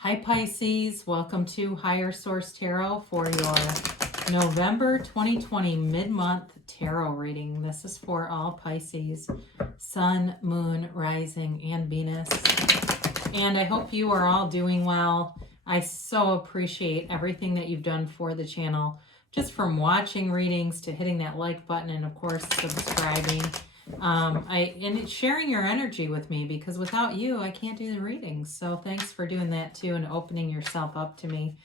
Hi Pisces, welcome to Higher Source Tarot for your November 2020 mid-month tarot reading. This is for all Pisces, Sun, Moon, Rising, and Venus. And I hope you are all doing well. I so appreciate everything that you've done for the channel, just from watching readings to hitting that like button and of course subscribing. And sharing your energy with me, because without you I can't do the readings. So thanks for doing that too and opening yourself up to me.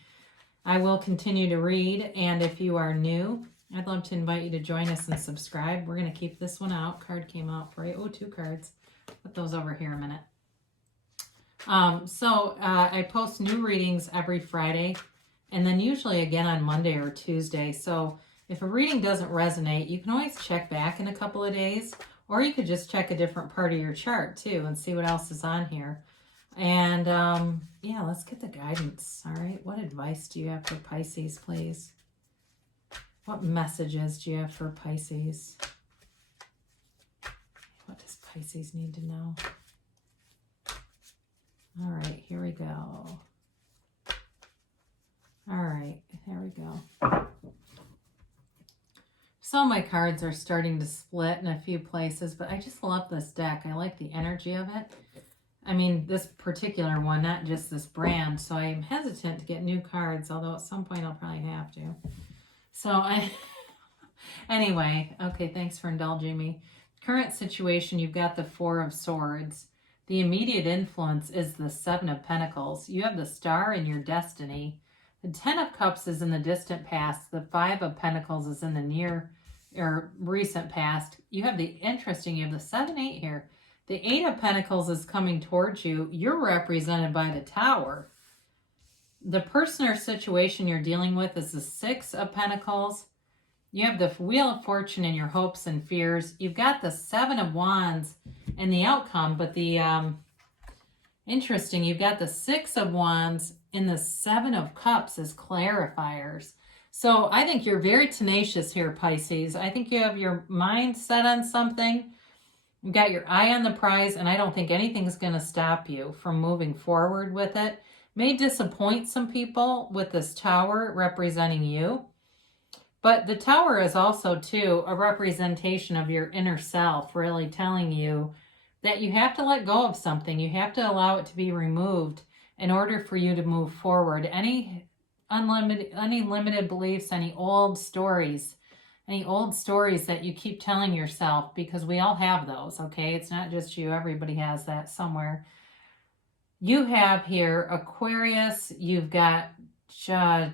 I will continue to read, and if you are new, I'd love to invite you to join us and subscribe. We're going to keep this one out. Card came out for you. Oh, 2 cards. Put those over here a minute. I post new readings every Friday and then usually again on Monday or Tuesday. So if a reading doesn't resonate, you can always check back in a couple of days, or you could just check a different part of your chart too and see what else is on here. And yeah, let's get the guidance. All right, what advice do you have for Pisces, please? What messages do you have for Pisces? What does Pisces need to know? All right, here we go. All right, there we go. So my cards are starting to split in a few places, but I just love this deck. I like the energy of it. I mean, this particular one, not just this brand. So I'm hesitant to get new cards, although at some point I'll probably have to. Anyway, okay, thanks for indulging me. Current situation, you've got the 4 of Swords. The immediate influence is the 7 of Pentacles. You have the Star in your destiny. The 10 of Cups is in the distant past. The 5 of Pentacles is in the near or recent past. You have you have the 7-8 here. The 8 of Pentacles is coming towards you. You're represented by the Tower. The person or situation you're dealing with is the 6 of Pentacles. You have the Wheel of Fortune in your hopes and fears. You've got the 7 of Wands and the outcome, but the interesting, you've got the 6 of Wands and the 7 of Cups as clarifiers. So I think you're very tenacious here, Pisces. I think you have your mind set on something. You've got your eye on the prize, and I don't think anything's going to stop you from moving forward with it. May disappoint some people with this Tower representing you. But the Tower is also, too, a representation of your inner self, really telling you that you have to let go of something. You have to allow it to be removed in order for you to move forward. Any limited beliefs, any old stories that you keep telling yourself, because we all have those, okay? It's not just you. Everybody has that somewhere. You have here Aquarius. You've got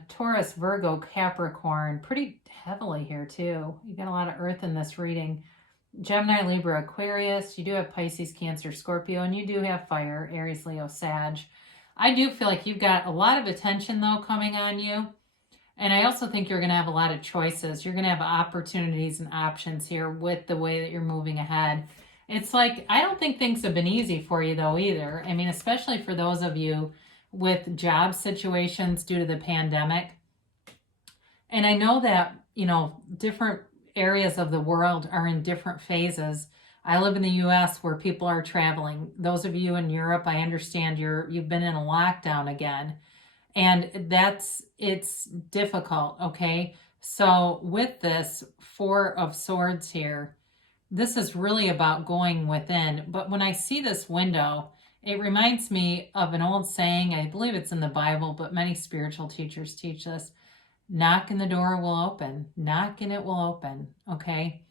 Taurus, Virgo, Capricorn, pretty heavily here too. You got a lot of earth in this reading. Gemini, Libra, Aquarius. You do have Pisces, Cancer, Scorpio, and you do have fire, Aries, Leo, Sag. I do feel like you've got a lot of attention though coming on you. And I also think you're going to have a lot of choices. You're going to have opportunities and options here with the way that you're moving ahead. It's like, I don't think things have been easy for you though either. I mean, especially for those of you with job situations due to the pandemic. And I know that, different areas of the world are in different phases. I live in the US where people are traveling. Those of you in Europe, I understand you've been in a lockdown again. And it's difficult, okay? So with this 4 of Swords here, this is really about going within. But when I see this window, it reminds me of an old saying. I believe it's in the Bible, but many spiritual teachers teach this. Knock and the door will open. Knock and it will open, okay?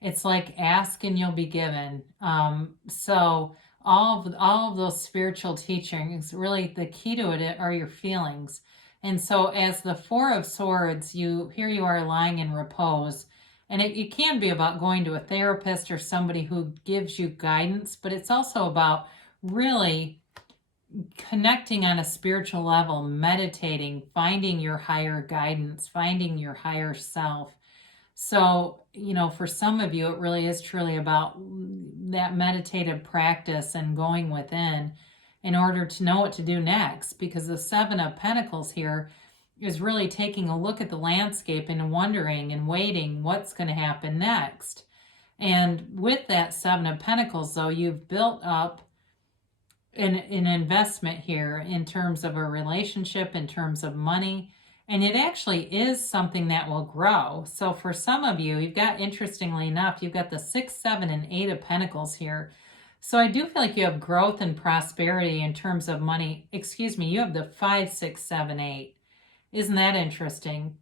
It's like ask and you'll be given. So all of those spiritual teachings, really the key to it are your feelings. And so as the 4 of Swords, here you are lying in repose. And it can be about going to a therapist or somebody who gives you guidance, but it's also about really connecting on a spiritual level, meditating, finding your higher guidance, finding your higher self. So, for some of you, it really is truly about that meditative practice and going within in order to know what to do next, because the 7 of Pentacles here is really taking a look at the landscape and wondering and waiting what's going to happen next. And with that 7 of Pentacles, though, you've built up an investment here in terms of a relationship, in terms of money. And it actually is something that will grow. So for some of you, you've got, interestingly enough, you've got the 6, 7, and 8 of Pentacles here. So I do feel like you have growth and prosperity in terms of money. Excuse me, you have the 5, 6, 7, 8. Isn't that interesting?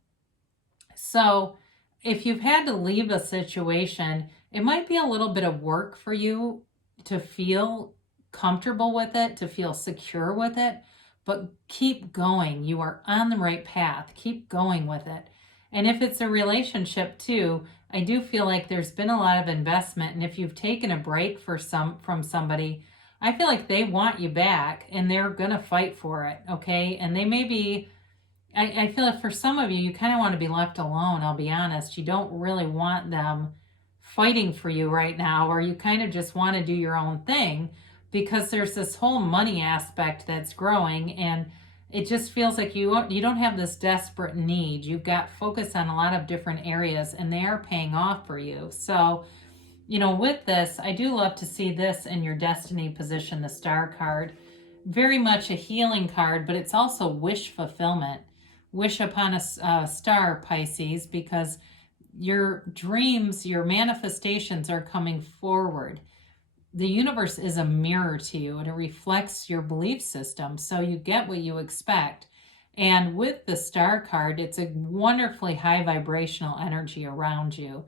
So if you've had to leave a situation, it might be a little bit of work for you to feel comfortable with it, to feel secure with it, but keep going. You are on the right path. Keep going with it. And if it's a relationship too, I do feel like there's been a lot of investment. And if you've taken a break from somebody, I feel like they want you back and they're going to fight for it. Okay. And they may be, I feel like for some of you, you kind of want to be left alone. I'll be honest. You don't really want them fighting for you right now, or you kind of just want to do your own thing, because there's this whole money aspect that's growing, and it just feels like you don't have this desperate need. You've got focus on a lot of different areas, and they are paying off for you. So, with this, I do love to see this in your destiny position, the Star card. Very much a healing card, but it's also wish fulfillment. Wish upon a star, Pisces, because your dreams, your manifestations are coming forward. The universe is a mirror to you, and it reflects your belief system, so you get what you expect. And with the Star card, it's a wonderfully high vibrational energy around you.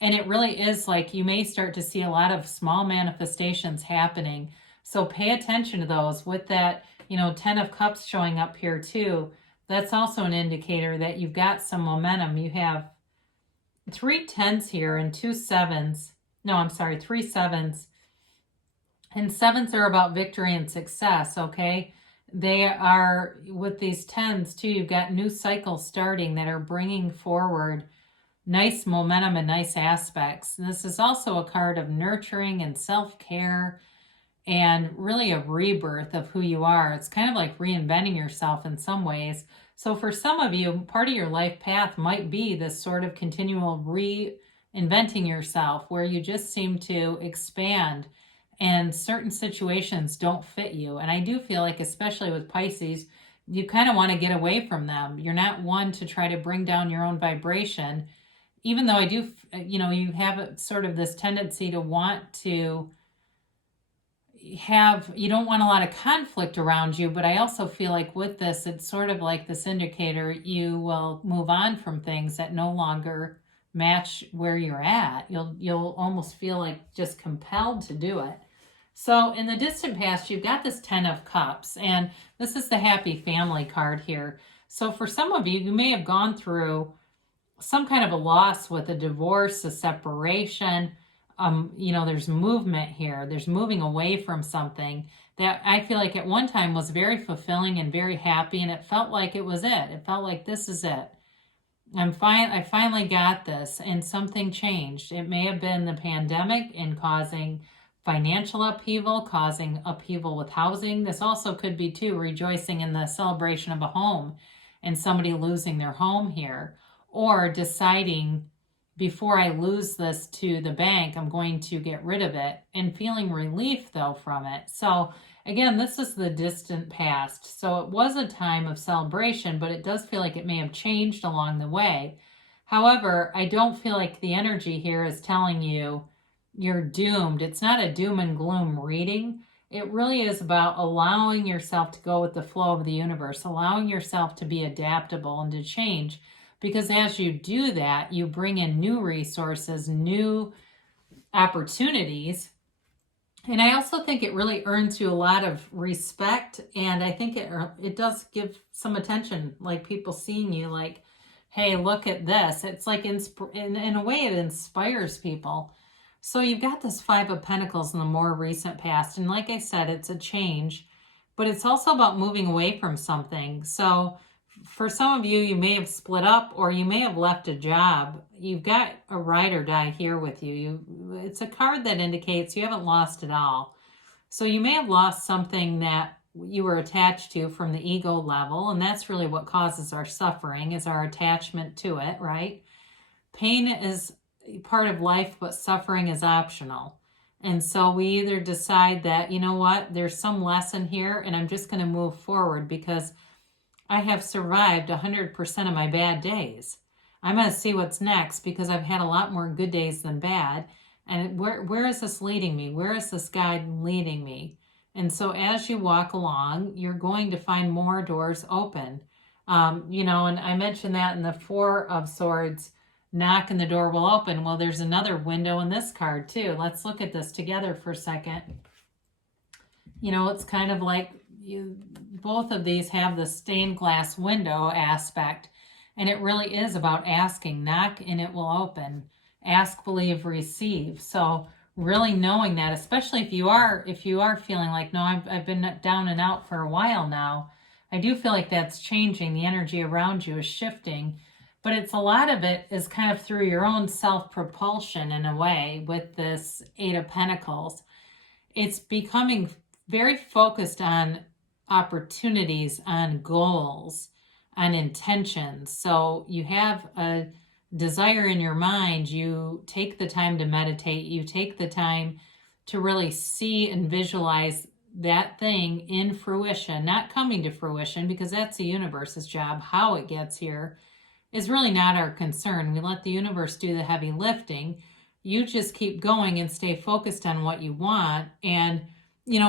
And it really is like you may start to see a lot of small manifestations happening. So pay attention to those. With that, 10 of Cups showing up here too, that's also an indicator that you've got some momentum. You have 3 10s here and 2 7s. No, I'm sorry, 3 7s. And 7s are about victory and success, okay? They are, with these 10s too, you've got new cycles starting that are bringing forward nice momentum and nice aspects. And this is also a card of nurturing and self-care and really a rebirth of who you are. It's kind of like reinventing yourself in some ways. So for some of you, part of your life path might be this sort of continual reinventing yourself, where you just seem to expand and certain situations don't fit you. And I do feel like, especially with Pisces, you kind of want to get away from them. You're not one to try to bring down your own vibration, even though I do, you have sort of this tendency to want to you don't want a lot of conflict around you. But I also feel like with this, it's sort of like this indicator, you will move on from things that no longer match where you're at. You'll almost feel like just compelled to do it. So in the distant past, you've got this 10 of Cups, and this is the happy family card here. So for some of you, you may have gone through some kind of a loss with a divorce, a separation. There's movement here. There's moving away from something that I feel like at one time was very fulfilling and very happy, and it felt like it was it. It felt like this is it. I finally got this, and something changed. It may have been the pandemic and causing financial upheaval, causing upheaval with housing. This also could be too rejoicing in the celebration of a home and somebody losing their home here, or deciding, before I lose this to the bank, I'm going to get rid of it, and feeling relief though from it. So again, this is the distant past. So it was a time of celebration, but it does feel like it may have changed along the way. However, I don't feel like the energy here is telling you you're doomed. It's not a doom and gloom reading. It really is about allowing yourself to go with the flow of the universe, allowing yourself to be adaptable and to change. Because as you do that, you bring in new resources, new opportunities. And I also think it really earns you a lot of respect. And I think it does give some attention, like people seeing you like, hey, look at this. It's like, in a way, it inspires people. So you've got this 5 of Pentacles in the more recent past. And like I said, it's a change, but it's also about moving away from something. So for some of you, you may have split up, or you may have left a job. You've got a ride or die here with you. It's a card that indicates you haven't lost it all. So you may have lost something that you were attached to from the ego level, and that's really what causes our suffering, is our attachment to it, right? Pain is part of life, but suffering is optional. And so we either decide that, you know what, there's some lesson here and I'm just going to move forward because I have survived 100% of my bad days. I'm going to see what's next because I've had a lot more good days than bad. And where is this leading me? Where is this guide leading me? And so as you walk along, you're going to find more doors open. And I mentioned that in the Four of Swords, knock and the door will open. Well, there's another window in this card too. Let's look at this together for a second. It's kind of like both of these have the stained glass window aspect. And it really is about asking. Knock and it will open. Ask, believe, receive. So really knowing that, especially if you are feeling like, no, I've been down and out for a while now. I do feel like that's changing. The energy around you is shifting. But it's a lot of it is kind of through your own self-propulsion in a way with this Eight of Pentacles. It's becoming very focused on opportunities, on goals, on intentions. So you have a desire in your mind, you take the time to meditate, you take the time to really see and visualize that thing in fruition, not coming to fruition, because that's the universe's job. How it gets here is really not our concern. We let the universe do the heavy lifting. You just keep going and stay focused on what you want. And,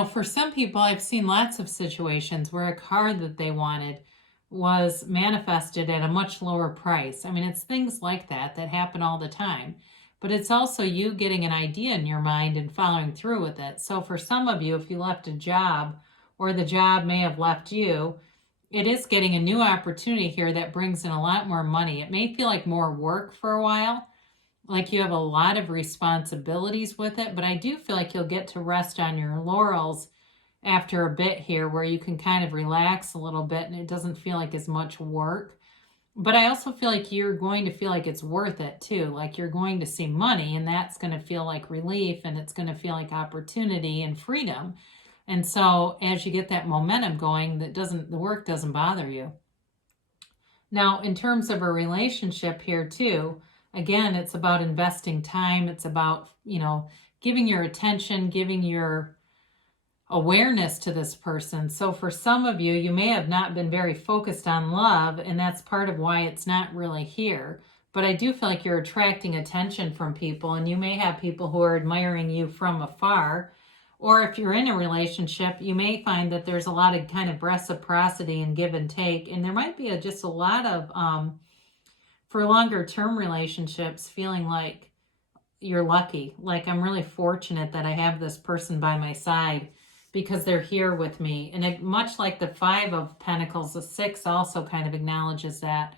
for some people, I've seen lots of situations where a car that they wanted was manifested at a much lower price. I mean, it's things like that happen all the time. But it's also you getting an idea in your mind and following through with it. So for some of you, if you left a job or the job may have left you, it is getting a new opportunity here that brings in a lot more money. It may feel like more work for a while, like you have a lot of responsibilities with it, but I do feel like you'll get to rest on your laurels after a bit here where you can kind of relax a little bit and it doesn't feel like as much work. But I also feel like you're going to feel like it's worth it too. Like you're going to see money and that's going to feel like relief and it's going to feel like opportunity and freedom. And so as you get that momentum going, the work doesn't bother you. Now, in terms of a relationship here too, again, it's about investing time. It's about, giving your attention, giving your awareness to this person. So for some of you, you may have not been very focused on love, and that's part of why it's not really here. But I do feel like you're attracting attention from people, and you may have people who are admiring you from afar. Or if you're in a relationship, you may find that there's a lot of kind of reciprocity and give and take. And there might be just a lot of, for longer term relationships, feeling like you're lucky. Like I'm really fortunate that I have this person by my side because they're here with me. And much like the Five of Pentacles, the Six also kind of acknowledges that.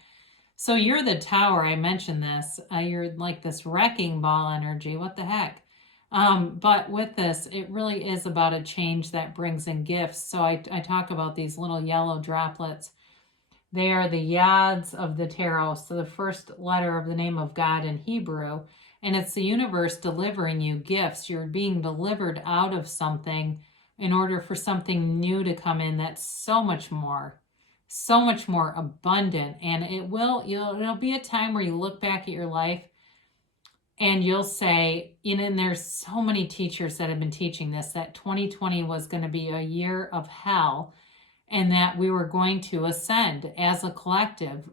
So you're the Tower. I mentioned this. You're like this wrecking ball energy. What the heck? But with this, it really is about a change that brings in gifts. So I talk about these little yellow droplets. They are the Yads of the tarot. So the first letter of the name of God in Hebrew. And it's the universe delivering you gifts. You're being delivered out of something in order for something new to come in that's so much more abundant. And it'll be a time where you look back at your life and you'll say, and there's so many teachers that have been teaching this, that 2020 was going to be a year of hell and that we were going to ascend as a collective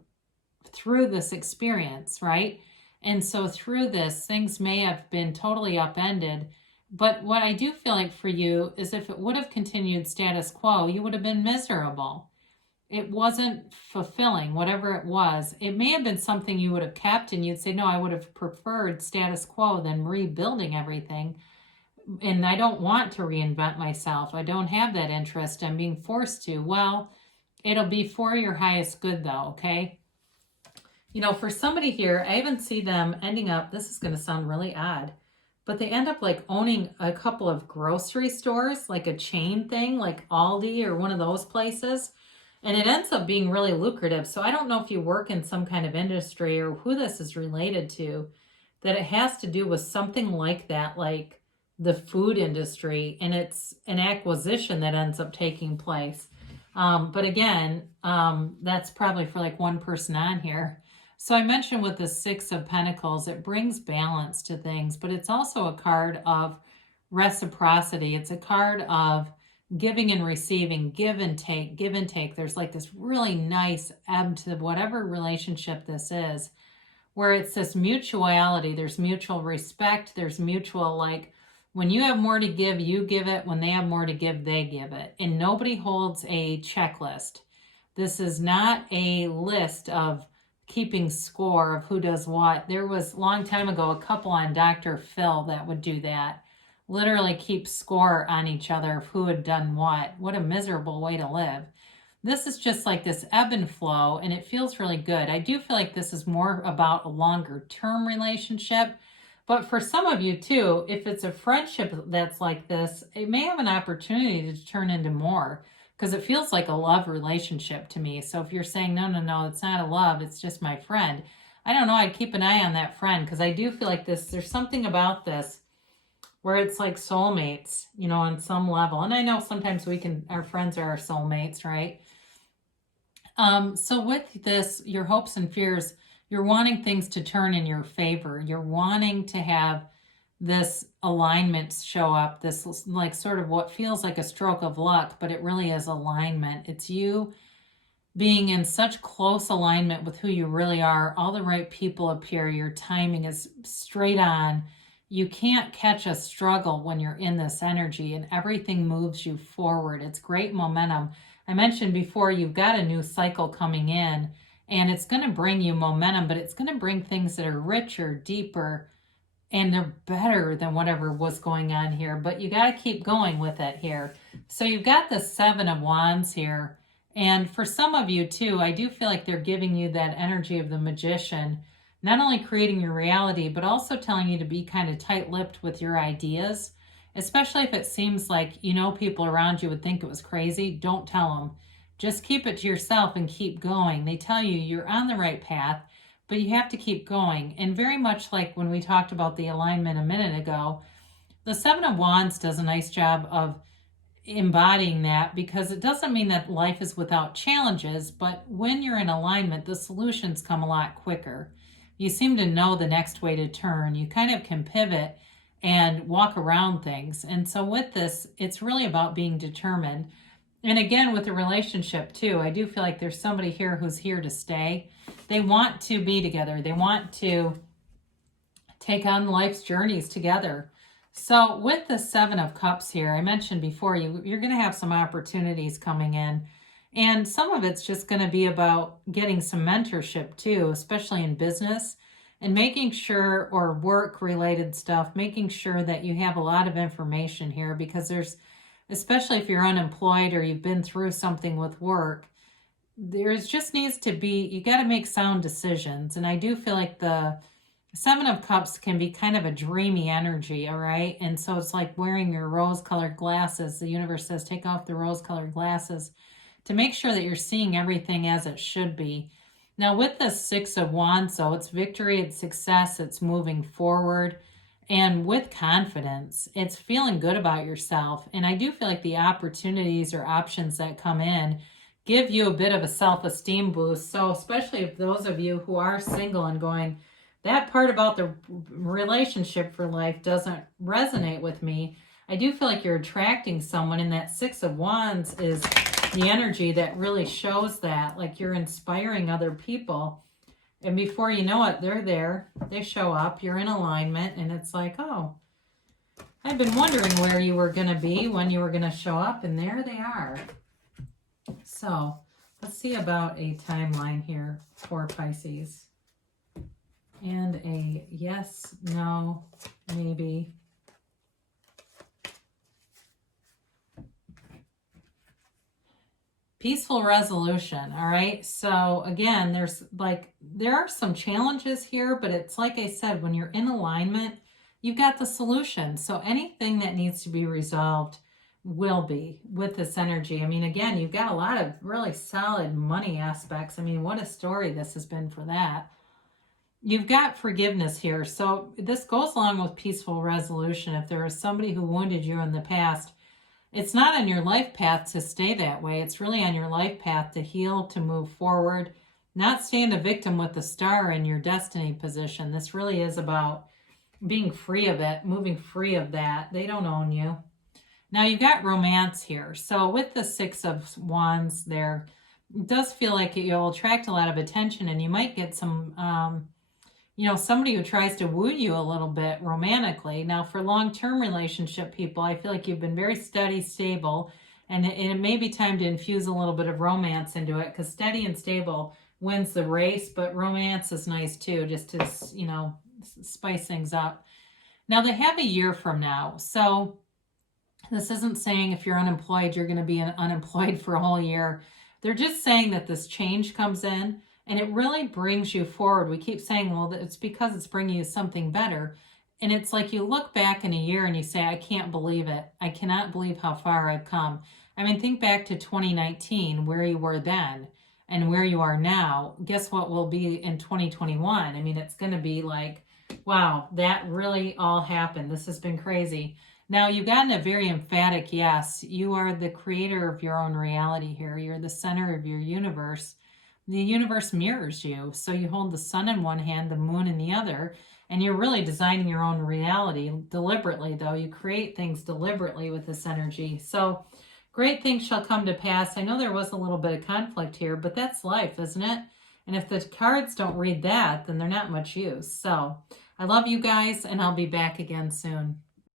through this experience, right? And so through this, things may have been totally upended. But what I do feel like for you is if it would have continued status quo, you would have been miserable. It wasn't fulfilling, whatever it was. It may have been something you would have kept and you'd say, no, I would have preferred status quo than rebuilding everything. And I don't want to reinvent myself. I don't have that interest. I'm being forced to. Well, it'll be for your highest good though, okay? For somebody here, I even see them ending up, this is going to sound really odd, but they end up like owning a couple of grocery stores, like a chain thing, like Aldi or one of those places. And it ends up being really lucrative. So I don't know if you work in some kind of industry or who this is related to, that it has to do with something like that, like the food industry, and it's an acquisition that ends up taking place. But again, that's probably for like one person on here. So I mentioned with the Six of Pentacles, it brings balance to things, but it's also a card of reciprocity. It's a card of giving and receiving, give and take, give and take. There's like this really nice ebb to whatever relationship this is, where it's this mutuality. There's mutual respect. There's mutual, like, when you have more to give, you give it. When they have more to give, they give it. And nobody holds a checklist. This is not a list of keeping score of who does what. There was a long time ago a couple on Dr. Phil that would do that. Literally keep score on each other of who had done what. What a miserable way to live. This is just like this ebb and flow, and it feels really good. I do feel like this is more about a longer term relationship. But for some of you too, if it's a friendship that's like this, it may have an opportunity to turn into more, because it feels like a love relationship to me. So if you're saying, no, it's not a love, it's just my friend, I don't know, I'd keep an eye on that friend, because I do feel like there's something about this where it's like soulmates, on some level. And I know sometimes our friends are our soulmates, right? So with this, your hopes and fears, you're wanting things to turn in your favor. You're wanting to have this alignment show up, this like sort of what feels like a stroke of luck, but it really is alignment. It's you being in such close alignment with who you really are. All the right people appear. Your timing is straight on. You can't catch a struggle when you're in this energy, and everything moves you forward. It's great momentum. I mentioned before, you've got a new cycle coming in, and it's going to bring you momentum, but it's going to bring things that are richer, deeper, and they're better than whatever was going on here. But you got to keep going with it here. So you've got the Seven of Wands here. And for some of you too, I do feel like they're giving you that energy of the magician, not only creating your reality, but also telling you to be kind of tight-lipped with your ideas, especially if it seems like, people around you would think it was crazy. Don't tell them. Just keep it to yourself and keep going. They tell you you're on the right path, but you have to keep going. And very much like when we talked about the alignment a minute ago, the Seven of Wands does a nice job of embodying that, because it doesn't mean that life is without challenges, but when you're in alignment, the solutions come a lot quicker. You seem to know the next way to turn. You kind of can pivot and walk around things. And so with this, it's really about being determined. And again, with the relationship too, I do feel like there's somebody here who's here to stay. They want to be together. They want to take on life's journeys together. So with the Seven of Cups here, I mentioned before, you're going to have some opportunities coming in. And some of it's just going to be about getting some mentorship too, especially in business, and making sure, or work-related stuff, making sure that you have a lot of information here, because especially if you're unemployed or you've been through something with work, there's just needs to be, you got to make sound decisions. And I do feel like the Seven of Cups can be kind of a dreamy energy, all right? And so it's like wearing your rose-colored glasses. The universe says, take off the rose-colored glasses to make sure that you're seeing everything as it should be. Now with the Six of Wands, so it's victory, it's success, it's moving forward. And with confidence, it's feeling good about yourself. And I do feel like the opportunities or options that come in give you a bit of a self-esteem boost. So especially if those of you who are single and going, that part about the relationship for life doesn't resonate with me, I do feel like you're attracting someone, and that Six of Wands is the energy that really shows that, like you're inspiring other people. And before you know it, they're there, they show up, you're in alignment, and it's like, oh, I've been wondering where you were going to be, when you were going to show up, and there they are. So let's see about a timeline here for Pisces. And a yes, no, maybe. Peaceful resolution, all right? So again, there are some challenges here, but it's like I said, when you're in alignment, you've got the solution. So anything that needs to be resolved will be with this energy. I mean, again, you've got a lot of really solid money aspects. I mean, what a story this has been for that. You've got forgiveness here. So this goes along with peaceful resolution. If there is somebody who wounded you in the past, it's not on your life path to stay that way. It's really on your life path to heal, to move forward, not stand a victim with the star in your destiny position. This really is about being free of it, moving free of that. They don't own you. Now you got romance here. So with the Six of Wands there, it does feel like you'll attract a lot of attention, and you might get some, somebody who tries to woo you a little bit romantically. Now for long-term relationship people, I feel like you've been very steady, stable, and it may be time to infuse a little bit of romance into it, because steady and stable wins the race, but romance is nice too, just to, spice things up. Now they have a year from now. So this isn't saying if you're unemployed, you're going to be unemployed for a whole year. They're just saying that this change comes in and it really brings you forward. We keep saying, well, it's because it's bringing you something better. And it's like you look back in a year and you say, I can't believe it. I cannot believe how far I've come. I mean, think back to 2019, where you were then and where you are now. Guess what will be in 2021? I mean, it's going to be like, wow, that really all happened. This has been crazy. Now, you've gotten a very emphatic yes. You are the creator of your own reality here. You're the center of your universe. The universe mirrors you. So you hold the sun in one hand, the moon in the other, and you're really designing your own reality deliberately, though. You create things deliberately with this energy. So great things shall come to pass. I know there was a little bit of conflict here, but that's life, isn't it? And if the cards don't read that, then they're not much use. So I love you guys, and I'll be back again soon.